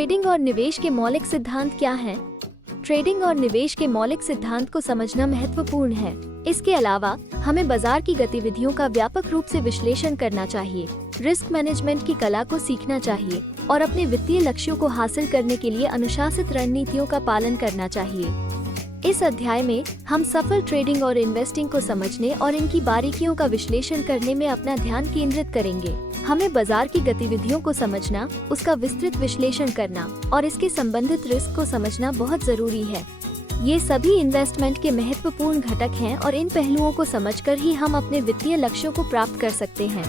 Trading और निवेश के मौलिक सिद्धांत क्या हैं? ट्रेडिंग और निवेश के मौलिक सिद्धांत को समझना महत्वपूर्ण है। इसके अलावा हमें बाजार की गतिविधियों का व्यापक रूप से विश्लेषण करना चाहिए, रिस्क मैनेजमेंट की कला को सीखना चाहिए और अपने वित्तीय लक्ष्यों को हासिल करने के लिए अनुशासित रणनीतियों का पालन करना चाहिए। इस अध्याय में हम सफल ट्रेडिंग और इन्वेस्टिंग को समझने और इनकी बारीकियों का विश्लेषण करने में अपना ध्यान केंद्रित करेंगे। हमें बाजार की गतिविधियों को समझना, उसका विस्तृत विश्लेषण करना और इसके संबंधित रिस्क को समझना बहुत जरूरी है। ये सभी इन्वेस्टमेंट के महत्वपूर्ण घटक हैं और इन पहलुओं को समझकर ही हम अपने वित्तीय लक्ष्यों को प्राप्त कर सकते हैं।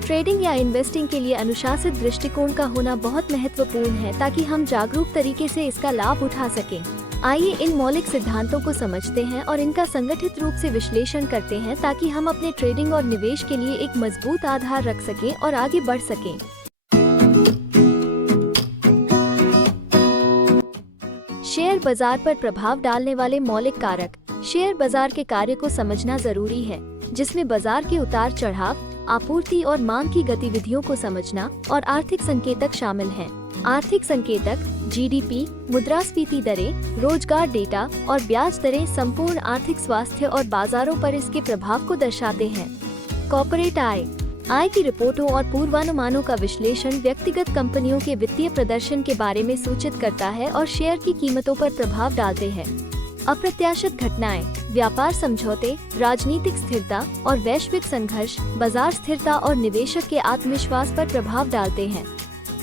ट्रेडिंग या इन्वेस्टिंग के लिए अनुशासित दृष्टिकोण का होना बहुत महत्वपूर्ण है ताकि हम जागरूक तरीके से इसका लाभ उठा सकें। आइए इन मौलिक सिद्धांतों को समझते हैं और इनका संगठित रूप से विश्लेषण करते हैं ताकि हम अपने ट्रेडिंग और निवेश के लिए एक मजबूत आधार रख सकें और आगे बढ़ सकें। शेयर बाजार पर प्रभाव डालने वाले मौलिक कारक। शेयर बाजार के कार्य को समझना जरूरी है, जिसमें बाजार के उतार चढ़ाव, आपूर्ति और मांग की गतिविधियों को समझना और आर्थिक संकेतक शामिल हैं। आर्थिक संकेतक जीडीपी, मुद्रास्फीति दरें, रोजगार डेटा और ब्याज दरें संपूर्ण आर्थिक स्वास्थ्य और बाजारों पर इसके प्रभाव को दर्शाते हैं। कॉर्पोरेट आय की रिपोर्टों और पूर्वानुमानों का विश्लेषण व्यक्तिगत कंपनियों के वित्तीय प्रदर्शन के बारे में सूचित करता है और शेयर की कीमतों पर प्रभाव डालते हैं। अप्रत्याशित घटनाएं, व्यापार समझौते, राजनीतिक स्थिरता और वैश्विक संघर्ष बाजार स्थिरता और निवेशक के आत्मविश्वास पर प्रभाव डालते हैं।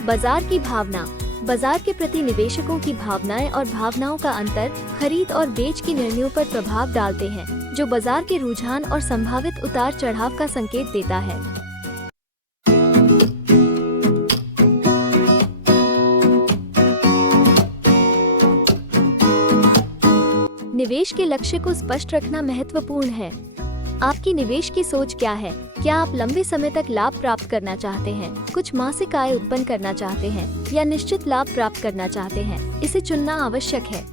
बाजार की भावना, बाजार के प्रति निवेशकों की भावनाएं और भावनाओं का अंतर खरीद और बेच के निर्णयों पर प्रभाव डालते हैं, जो बाजार के रुझान और संभावित उतार चढ़ाव का संकेत देता है। निवेश के लक्ष्य को स्पष्ट रखना महत्वपूर्ण है। आपकी निवेश की सोच क्या है? क्या आप लंबे समय तक लाभ प्राप्त करना चाहते हैं, कुछ मासिक आय उत्पन्न करना चाहते हैं या निश्चित लाभ प्राप्त करना चाहते हैं? इसे चुनना आवश्यक है।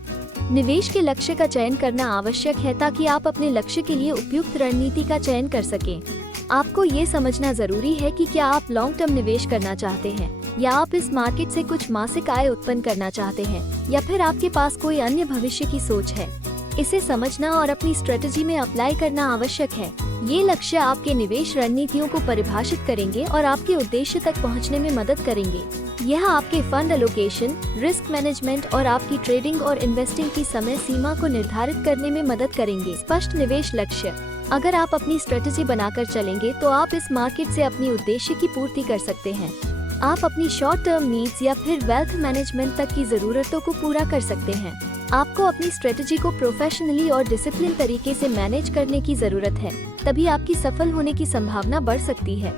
निवेश के लक्ष्य का चयन करना आवश्यक है ताकि आप अपने लक्ष्य के लिए उपयुक्त रणनीति का चयन कर सकें। आपको ये समझना जरूरी है कि क्या आप लॉन्ग टर्म निवेश करना चाहते हैं या आप इस मार्केट से कुछ मासिक आय उत्पन्न करना चाहते हैं या फिर आपके पास कोई अन्य भविष्य की सोच है। इसे समझना और अपनी स्ट्रेटजी में अप्लाई करना आवश्यक है। ये लक्ष्य आपके निवेश रणनीतियों को परिभाषित करेंगे और आपके उद्देश्य तक पहुंचने में मदद करेंगे। यह आपके फंड एलोकेशन, रिस्क मैनेजमेंट और आपकी ट्रेडिंग और इन्वेस्टिंग की समय सीमा को निर्धारित करने में मदद करेंगे। स्पष्ट निवेश लक्ष्य। अगर आप अपनी स्ट्रेटजी बनाकर चलेंगे तो आप इस मार्केट से अपनी उद्देश्य की पूर्ति कर सकते हैं। आप अपनी शॉर्ट टर्म नीड्स या फिर वेल्थ मैनेजमेंट तक की जरूरतों को पूरा कर सकते हैं। आपको अपनी स्ट्रेटजी को प्रोफेशनली और डिसिप्लिन तरीके से मैनेज करने की जरूरत है, तभी आपकी सफल होने की संभावना बढ़ सकती है।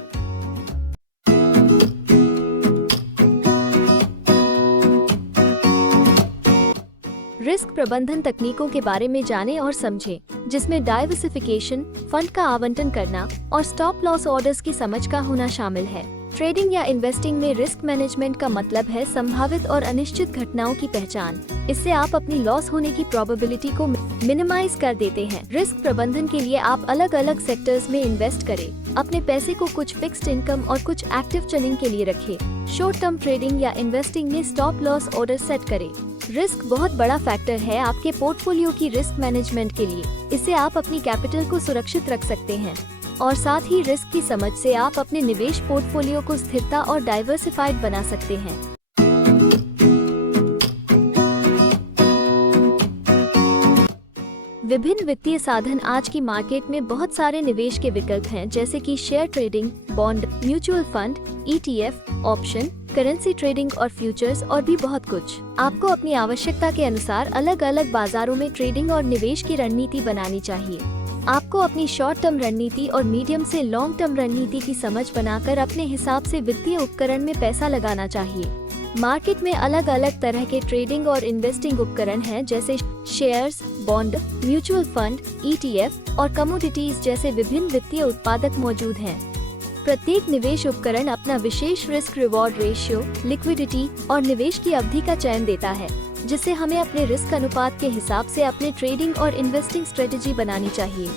रिस्क प्रबंधन तकनीकों के बारे में जानें और समझें, जिसमें डाइवर्सिफिकेशन, फंड का आवंटन करना और स्टॉप लॉस ऑर्डर्स की समझ का होना शामिल है। ट्रेडिंग या इन्वेस्टिंग में रिस्क मैनेजमेंट का मतलब है संभावित और अनिश्चित घटनाओं की पहचान। इससे आप अपनी लॉस होने की प्रोबेबिलिटी को मिनिमाइज कर देते हैं। रिस्क प्रबंधन के लिए आप अलग अलग सेक्टर्स में इन्वेस्ट करें। अपने पैसे को कुछ फिक्स्ड इनकम और कुछ एक्टिव चनिंग के लिए रखें। शॉर्ट टर्म ट्रेडिंग या इन्वेस्टिंग में स्टॉप लॉस ऑर्डर सेट करें। रिस्क बहुत बड़ा फैक्टर है आपके पोर्टफोलियो की रिस्क मैनेजमेंट के लिए। इससे आप अपनी कैपिटल को सुरक्षित रख सकते हैं और साथ ही रिस्क की समझ से आप अपने निवेश पोर्टफोलियो को स्थिरता और डाइवर्सिफाइड बना सकते हैं। विभिन्न वित्तीय साधन। आज की मार्केट में बहुत सारे निवेश के विकल्प हैं, जैसे कि share trading, bond, mutual fund, ETF, option, currency trading और फ्यूचर्स और भी बहुत कुछ। आपको अपनी आवश्यकता के अनुसार अलग अलग बाजारों में ट्रेडिंग और निवेश की रणनीति बनानी चाहिए। आपको अपनी शॉर्ट टर्म रणनीति और मीडियम से लॉन्ग टर्म रणनीति की समझ बनाकर अपने हिसाब से वित्तीय उपकरण में पैसा लगाना चाहिए। मार्केट में अलग अलग तरह के ट्रेडिंग और इन्वेस्टिंग उपकरण हैं, जैसे shares, bond, mutual fund, ETF और कमोडिटीज जैसे विभिन्न वित्तीय उत्पादक मौजूद हैं। प्रत्येक निवेश उपकरण अपना विशेष रिस्क रिवॉर्ड रेशियो, लिक्विडिटी और निवेश की अवधि का चयन देता है, जिससे हमें अपने रिस्क अनुपात के हिसाब से अपने ट्रेडिंग और इन्वेस्टिंग स्ट्रेटजी बनानी चाहिए।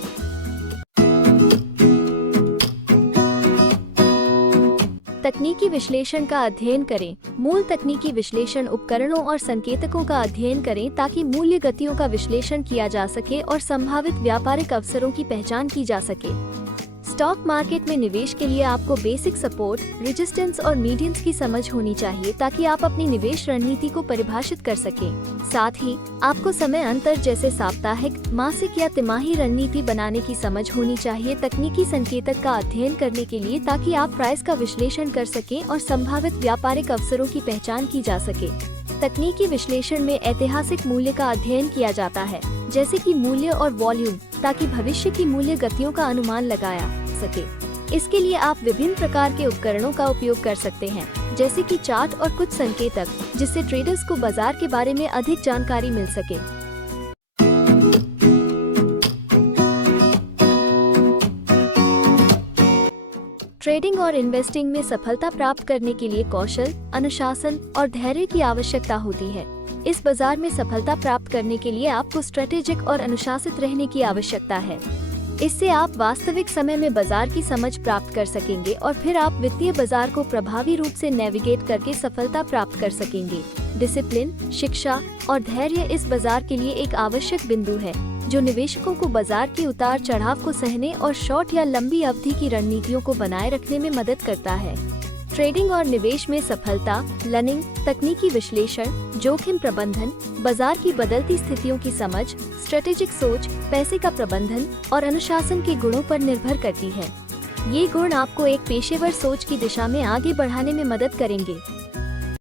तकनीकी विश्लेषण का अध्ययन करें। मूल तकनीकी विश्लेषण उपकरणों और संकेतकों का अध्ययन करें ताकि मूल्य गतियों का विश्लेषण किया जा सके और संभावित व्यापारिक अवसरों की पहचान की जा सके। स्टॉक मार्केट में निवेश के लिए आपको बेसिक सपोर्ट, रेजिस्टेंस और मीडियंस की समझ होनी चाहिए ताकि आप अपनी निवेश रणनीति को परिभाषित कर सकें। साथ ही आपको समय अंतर जैसे साप्ताहिक, मासिक या तिमाही रणनीति बनाने की समझ होनी चाहिए तकनीकी संकेतक का अध्ययन करने के लिए ताकि आप प्राइस का विश्लेषण कर सकें और संभावित व्यापारिक अवसरों की पहचान की जा सके। तकनीकी विश्लेषण में ऐतिहासिक मूल्य का अध्ययन किया जाता है, जैसे कि मूल्य और वॉल्यूम, ताकि भविष्य की मूल्य गतियों का अनुमान लगाया सके। इसके लिए आप विभिन्न प्रकार के उपकरणों का उपयोग कर सकते हैं, जैसे कि चार्ट और कुछ संकेतक, जिससे ट्रेडर्स को बाजार के बारे में अधिक जानकारी मिल सके। ट्रेडिंग और इन्वेस्टिंग में सफलता प्राप्त करने के लिए कौशल, अनुशासन और धैर्य की आवश्यकता होती है। इस बाजार में सफलता प्राप्त करने के लिए आपको स्ट्रेटेजिक और अनुशासित रहने की आवश्यकता है। इससे आप वास्तविक समय में बाजार की समझ प्राप्त कर सकेंगे और फिर आप वित्तीय बाजार को प्रभावी रूप से नेविगेट करके सफलता प्राप्त कर सकेंगे। डिसिप्लिन, शिक्षा और धैर्य इस बाजार के लिए एक आवश्यक बिंदु है, जो निवेशकों को बाजार के उतार चढ़ाव को सहने और शॉर्ट या लंबी अवधि की रणनीतियों को बनाए रखने में मदद करता है। ट्रेडिंग और निवेश में सफलता लर्निंग, तकनीकी विश्लेषण, जोखिम प्रबंधन, बाजार की बदलती स्थितियों की समझ, स्ट्रेटेजिक सोच, पैसे का प्रबंधन और अनुशासन के गुणों पर निर्भर करती है। ये गुण आपको एक पेशेवर सोच की दिशा में आगे बढ़ाने में मदद करेंगे।